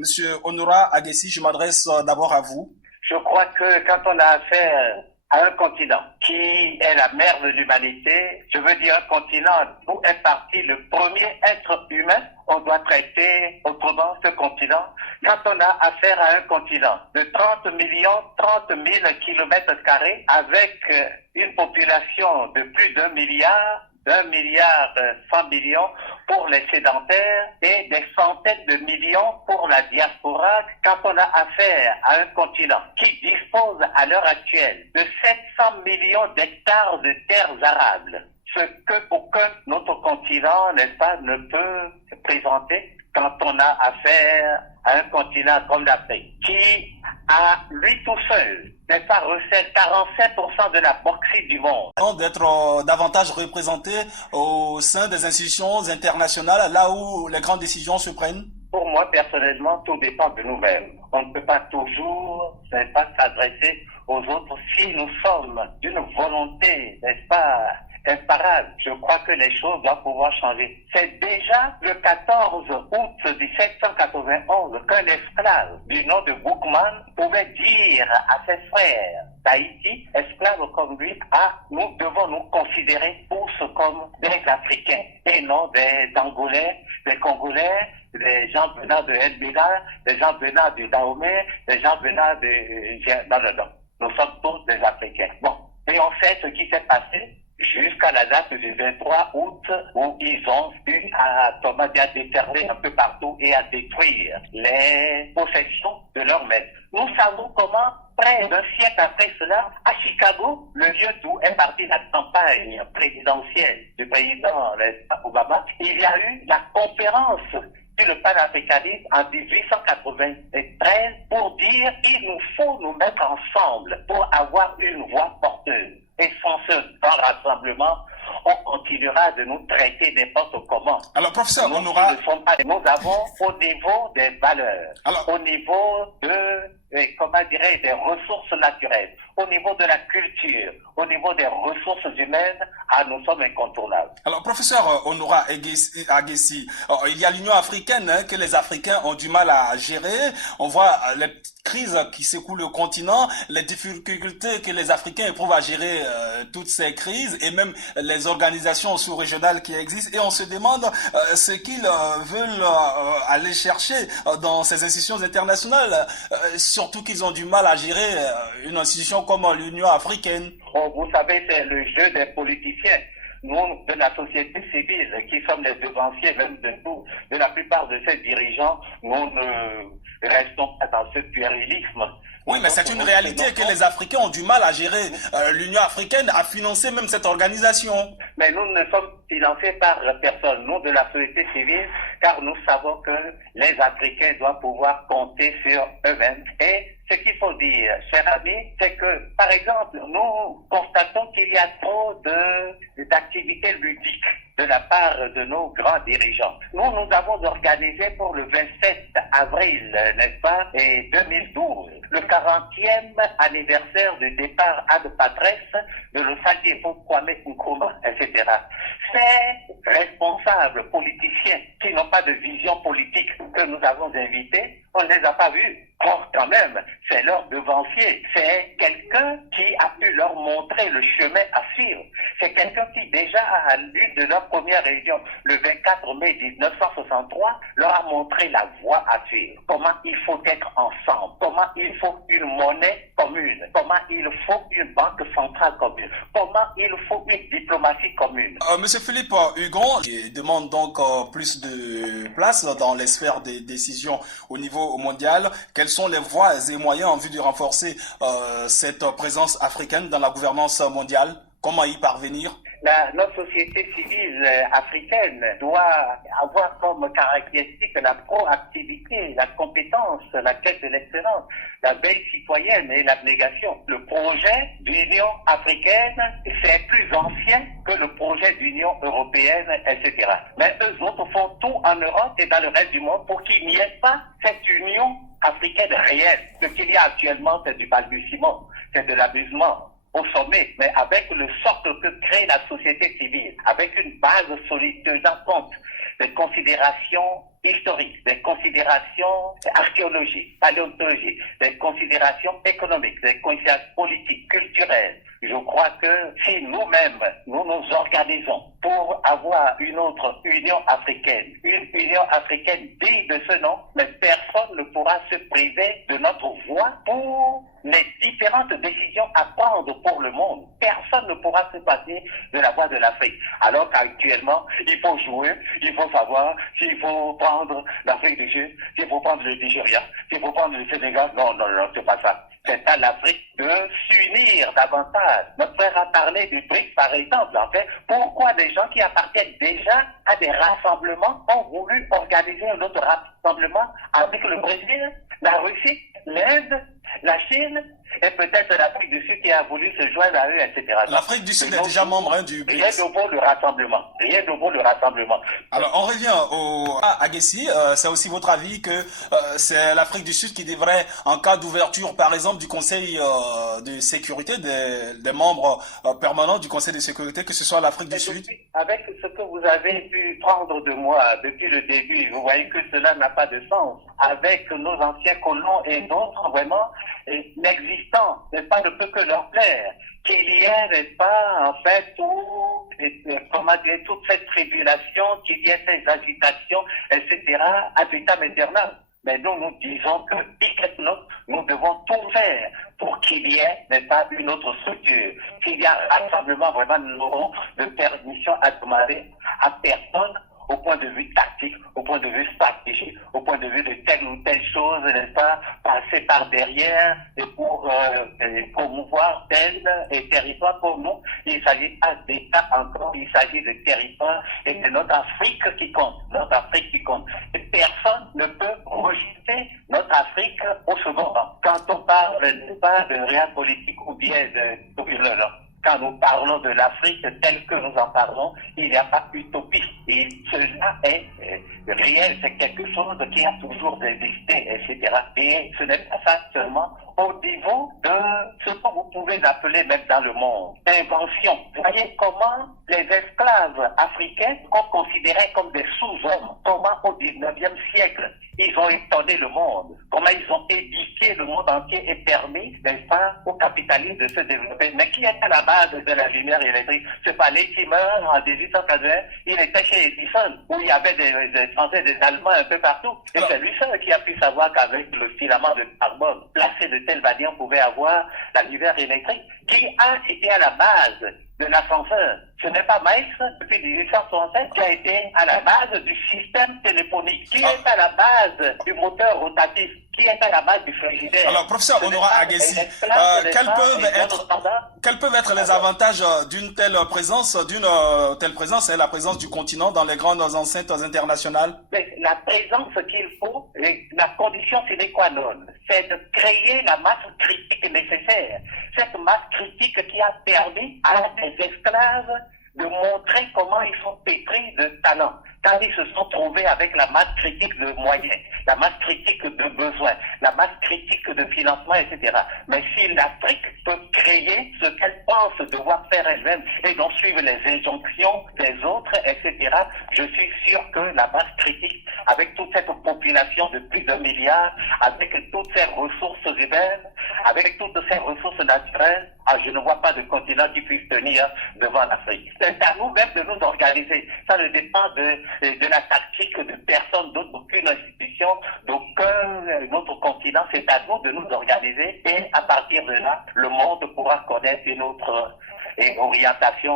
Monsieur Honora Aguessi, je m'adresse d'abord à vous. Je crois que quand on a affaire à un continent qui est la mère de l'humanité, je veux dire un continent d'où est parti le premier être humain, on doit traiter autrement ce continent. Quand on a affaire à un continent de 30 millions, 30 000 kilomètres carrés, avec une population de plus d'un milliard 100 millions pour les sédentaires et des centaines de millions pour la diaspora, quand on a affaire à un continent qui dispose à l'heure actuelle de 700 millions d'hectares de terres arables, ce que aucun autre continent, n'est-ce pas, ne peut se présenter quand on a affaire à un continent comme l'Afrique, qui à lui tout seul, n'est pas recèle 45% de la bauxite du monde. D'être davantage représenté au sein des institutions internationales, là où les grandes décisions se prennent? Pour moi, personnellement, tout dépend de nous-mêmes. On ne peut pas toujours, n'est-ce pas, s'adresser aux autres si nous sommes d'une volonté, n'est-ce pas, imparable. Je crois que les choses doivent pouvoir changer. C'est déjà le 14 août 1791 qu'un esclave du nom de Boukman pouvait dire à ses frères d'Haïti, esclaves comme lui, nous devons nous considérer tous comme des Africains et non des Angolais, des Congolais, des gens venant de Elbina, des gens venant du Dahomey, des gens venant de... Non. Nous sommes tous des Africains. Bon. Et on sait ce qui s'est passé jusqu'à la date du 23 août où ils ont eu à déferler un peu partout et à détruire les possessions de leurs maîtres. Nous savons comment, près d'un siècle après cela, à Chicago, le lieu d'où est partie la campagne présidentielle du président Obama, il y a eu la conférence sur le panafricanisme en 1893 pour dire il nous faut nous mettre ensemble pour avoir une voix porteuse. Et sans ce grand rassemblement, on continuera de nous traiter n'importe comment. Alors, professeur, nous avons au niveau des valeurs, au niveau des ressources naturelles, au niveau de la culture, au niveau des ressources humaines, nous sommes incontournables. Alors, professeur Honora Aguessi, il y a l'Union africaine que les Africains ont du mal à gérer. On voit les crises qui secouent le continent, les difficultés que les Africains éprouvent à gérer toutes ces crises et même les organisations sous-régionales qui existent. Et on se demande ce qu'ils veulent aller chercher dans ces institutions internationales, surtout qu'ils ont du mal à gérer une institution comme l'Union africaine. Oh, vous savez, c'est le jeu des politiciens. Nous, de la société civile, qui sommes les devanciers même de la plupart de ces dirigeants, nous ne restons pas dans ce puérilisme. Oui, mais c'est une réalité que les Africains ont du mal à gérer. L'Union africaine a financé même cette organisation. Mais nous ne sommes financés par personne, nous de la société civile, car nous savons que les Africains doivent pouvoir compter sur eux-mêmes. Et ce qu'il faut dire, cher ami, c'est que, par exemple, nous constatons qu'il y a trop d'activités ludiques de la part de nos grands dirigeants. Nous avons organisé pour le 27 avril, n'est-ce pas, et 2012, le 40e anniversaire du départ ad patres de l'Osadier Kwame Nkrumah, etc. Ces responsables politiciens qui n'ont pas de vision politique que nous avons invités, on ne les a pas vus. Or, quand même, c'est leur devancier. C'est quelqu'un qui a pu leur montrer le chemin à suivre. C'est quelqu'un qui, déjà, à l'une de leurs premières réunions, le 24 mai 1963, leur a montré la voie à suivre. Comment il faut être ensemble. Comment il faut une monnaie commune. Comment il faut une banque centrale commune. Comment il faut une diplomatie commune. Monsieur Philippe Hugon demande donc plus de place dans les sphères des décisions au niveau mondial. Quelles sont les voies et moyens en vue de renforcer cette présence africaine dans la gouvernance mondiale? Comment y parvenir? Notre société civile africaine doit avoir comme caractéristique la proactivité, la compétence, la quête de l'excellence, la veille citoyenne et l'abnégation. Le projet d'Union africaine, c'est plus ancien que le projet d'Union européenne, etc. Mais eux autres font tout en Europe et dans le reste du monde pour qu'il n'y ait pas cette union africaine réelle. Ce qu'il y a actuellement, c'est du balbutiement, c'est de l'amusement au sommet, mais avec le socle que crée la société civile, avec une base solide tenant compte des considérations historiques, des considérations archéologiques, paléontologiques, des considérations économiques, des considérations politiques, culturelles. Je crois que si nous-mêmes, nous nous organisons pour avoir une autre Union africaine, une Union africaine digne de ce nom, mais personne ne pourra se priver de notre voix pour les différentes décisions à prendre pour le monde. Personne ne pourra se passer de la voix de l'Afrique. Alors qu'actuellement, il faut jouer, il faut savoir s'il faut prendre l'Afrique du Sud, s'il faut prendre le Nigeria, s'il faut prendre le Sénégal. Non, non, non, c'est pas ça. C'est à l'Afrique de s'unir davantage. Notre frère a parlé du BRICS, par exemple. En fait, pourquoi des gens qui appartiennent déjà à des rassemblements ont voulu organiser un autre rassemblement avec le Brésil, la Russie, l'Inde, la Chine et peut-être l'Afrique du Sud qui a voulu se joindre à eux, etc. L'Afrique du Sud est déjà membre du BRICS. Rien ne vaut le rassemblement. Rien ne vaut le rassemblement. Alors, on revient à Agassi. C'est aussi votre avis que c'est l'Afrique du Sud qui devrait, en cas d'ouverture, par exemple, du Conseil de sécurité, des membres permanents du Conseil de sécurité, que ce soit l'Afrique du Sud? Avec ce que vous avez pu prendre de moi depuis le début, vous voyez que cela n'a pas de sens. Avec nos anciens colons et d'autres, vraiment, l'existant n'est pas ne peut que leur plaire. Qu'il y ait, n'est pas, en fait, toute cette tribulation, qu'il y ait ces agitations, etc., ad vitam aeternam. Mais nous disons que, nous devons tout faire pour qu'il y ait, n'est pas, une autre structure. S'il y a un rassemblement, vraiment, nous n'aurons de permission à demander à personne au point de vue tactique, au point de vue stratégique, au point de vue de telle ou telle chose, n'est-ce pas, passer par derrière et pour promouvoir tel territoire pour nous. Il s'agit pas d'État encore, il s'agit de territoire et de notre Afrique qui compte, notre Afrique qui compte. Et personne ne peut rejeter notre Afrique au second rang. Quand on parle, n'est-ce pas, de réel politique ou bien quand nous parlons de l'Afrique telle que nous en parlons, il n'y a pas d'utopie. Et cela est réel, c'est quelque chose qui a toujours existé, etc. Et ce n'est pas ça seulement au niveau de ce que vous pouvez appeler même dans le monde, invention. Vous voyez comment les esclaves africains sont considérés comme des sous-hommes, comment au 19e siècle, ils ont étonné le monde, comment ils ont édifié le monde entier et permis, n'est-ce pas, au capitalisme de se développer. Mais qui est à la base de la lumière électrique? C'est pas Latimer en 1880, il était chez Edison, où il y avait des Français, des Allemands un peu partout. Et c'est lui seul qui a pu savoir qu'avec le filament de carbone placé de telle manière, on pouvait avoir la lumière électrique. Qui a été à la base de l'ascenseur? Ce n'est pas Maître, depuis 1867, qui a été à la base du système téléphonique. Qui est à la base du moteur rotatif? Qui est à la base du frigidaire? Alors, professeur Honorat Agassi, quels peuvent être les avantages d'une telle présence, et la présence du continent dans les grandes enceintes internationales? Mais la présence qu'il faut, la condition sine qua non, c'est de créer la masse critique nécessaire. Cette masse critique qui a permis à des esclaves de montrer comment ils sont pétris de talent, quand ils se sont trouvés avec la masse critique de moyens, la masse critique de besoins, la masse critique de financement, etc. Mais si l'Afrique peut créer ce qu'elle pense devoir faire elle-même et non suivre les injonctions des autres, etc., je suis sûr que la masse critique, avec toute cette population de plus d'1 milliard, avec toutes ces ressources humaines, avec toutes ces ressources naturelles, je ne vois pas de continent qui puisse tenir devant l'Afrique. C'est à nous-mêmes de nous organiser. Ça ne dépend de la tactique de personne d'autre, d'aucune institution, d'aucun autre continent. C'est à nous de nous organiser et à partir de là, le monde pourra connaître une autre orientation.